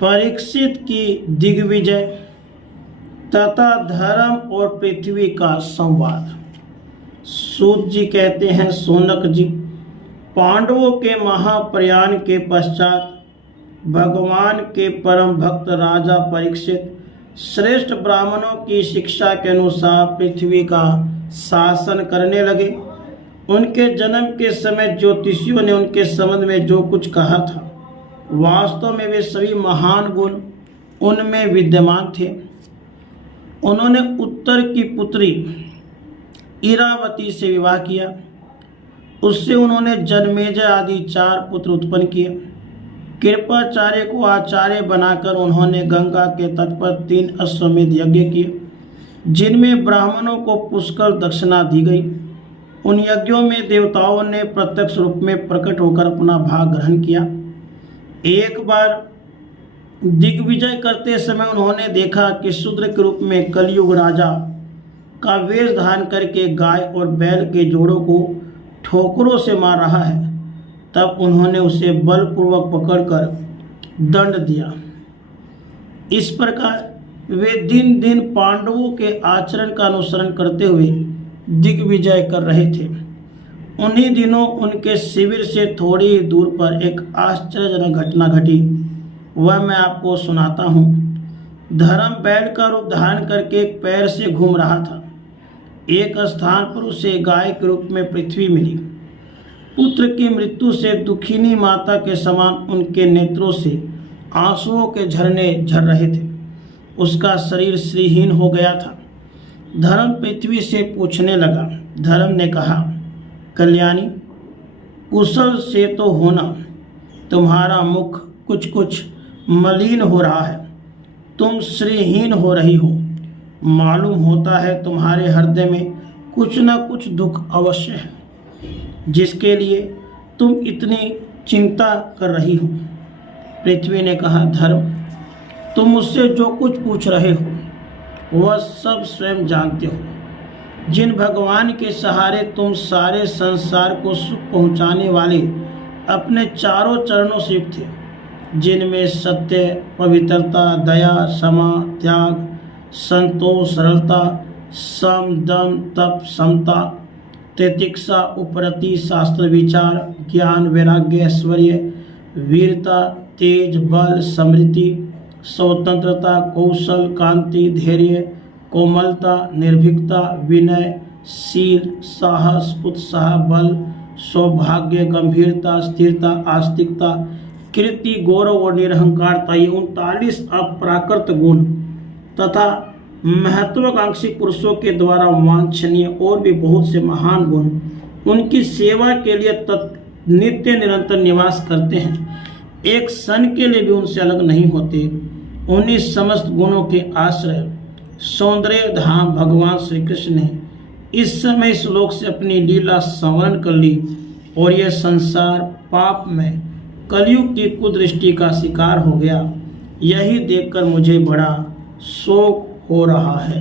परीक्षित की दिग्विजय तथा धर्म और पृथ्वी का संवाद। सूत जी कहते हैं, शौनक जी, पांडवों के महाप्रयाण के पश्चात भगवान के परम भक्त राजा परीक्षित श्रेष्ठ ब्राह्मणों की शिक्षा के अनुसार पृथ्वी का शासन करने लगे। उनके जन्म के समय ज्योतिषियों ने उनके संबंध में जो कुछ कहा था, वास्तव में वे सभी महान गुण उनमें विद्यमान थे। उन्होंने उत्तर की पुत्री इरावती से विवाह किया। उससे उन्होंने जनमेजय आदि 4 पुत्र उत्पन्न किए। कृपाचार्य को आचार्य बनाकर उन्होंने गंगा के तट पर 3 अश्वमेध यज्ञ किए, जिनमें ब्राह्मणों को पुष्कल दक्षिणा दी गई। उन यज्ञों में देवताओं ने प्रत्यक्ष रूप में प्रकट होकर अपना भाग ग्रहण किया। एक बार दिग्विजय करते समय उन्होंने देखा कि शूद्र के रूप में कलयुग राजा का वेश धारण करके गाय और बैल के जोड़ों को ठोकरों से मार रहा है। तब उन्होंने उसे बलपूर्वक पकड़कर दंड दिया। इस प्रकार वे दिन दिन पांडवों के आचरण का अनुसरण करते हुए दिग्विजय कर रहे थे। उन्हीं दिनों उनके शिविर से थोड़ी ही दूर पर एक आश्चर्यजनक घटना घटी। वह मैं आपको सुनाता हूँ। धर्म बैल का रूप धारण करके एक पैर से घूम रहा था। एक स्थान पर उसे गाय के रूप में पृथ्वी मिली। पुत्र की मृत्यु से दुखिनी माता के समान उनके नेत्रों से आंसुओं के झरने झर रहे थे। उसका शरीर श्रीहीन हो गया था। धर्म पृथ्वी से पूछने लगा। धर्म ने कहा, कल्याणी, कुशल से तो होना, तुम्हारा मुख कुछ कुछ मलिन हो रहा है। तुम श्रीहीन हो रही हो। मालूम होता है तुम्हारे हृदय में कुछ न कुछ दुख अवश्य है, जिसके लिए तुम इतनी चिंता कर रही हो। पृथ्वी ने कहा, धर्म, तुम मुझसे जो कुछ पूछ रहे हो वह सब स्वयं जानते हो। जिन भगवान के सहारे तुम सारे संसार को सुख पहुंचाने वाले अपने चारों चरणों से युक्त थे, जिनमें सत्य, पवित्रता, दया, क्षमा, त्याग, संतोष, सरलता, सम, दम, तप, समता, तितिक्षा, उपरति, शास्त्र विचार, ज्ञान, वैराग्य, ऐश्वर्य, वीरता, तेज, बल, समृद्धि, स्वतंत्रता, कौशल, कांति, धैर्य, कोमलता, निर्भीकता, विनय, शील, साहस, उत्साह, बल, सौभाग्य, गंभीरता, स्थिरता, आस्तिकता, कीर्ति, गौरव और निरहंकारता, ये 39 अप्राकृत गुण तथा महत्वाकांक्षी पुरुषों के द्वारा वांछनीय और भी बहुत से महान गुण उनकी सेवा के लिए नित्य निरंतर निवास करते हैं। एक क्षण के लिए भी उनसे अलग नहीं होते। उन्हीं समस्त गुणों के आश्रय सौंदर्य धाम भगवान श्री कृष्ण ने इस समय इस लोक से अपनी लीला संवरण कर ली और यह संसार पाप में कलयुग की कुदृष्टि का शिकार हो गया। यही देखकर मुझे बड़ा शोक हो रहा है।